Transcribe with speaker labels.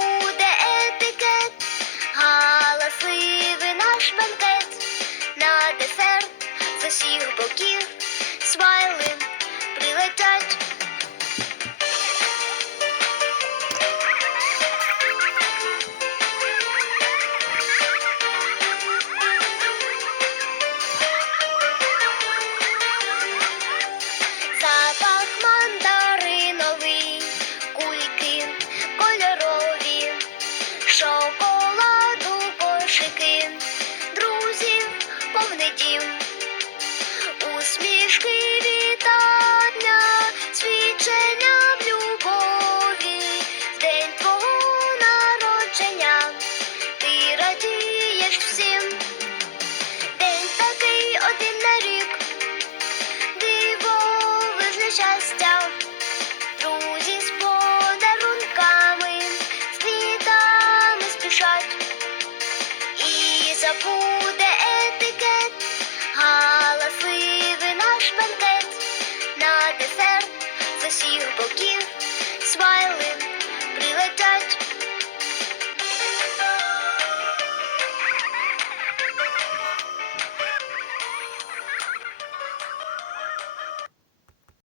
Speaker 1: thank you котики, друзів повний дім, усмішки вітання, свідчення в любові, день твого народження, ти радієш всім, день такий один на рік, дивовижне щастя. Друзі з подарунками, з квітами спішать. усіх боків.